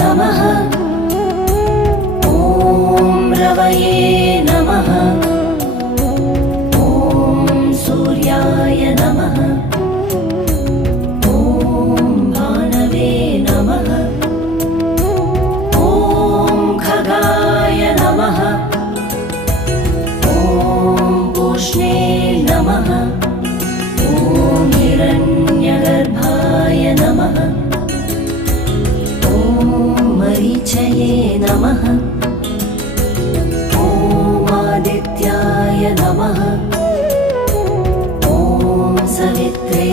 नमः। ॐ रवये नमः। ॐ सूर्याय नमः। ॐ भानवे नमः। ॐ खगाय नमः। ॐ पूष्णे नमः। ॐ हिरण्यगर्भाय नमः। ॐ मरीचये नमः। ॐ आदित्याय नमः। ॐ सवित्रे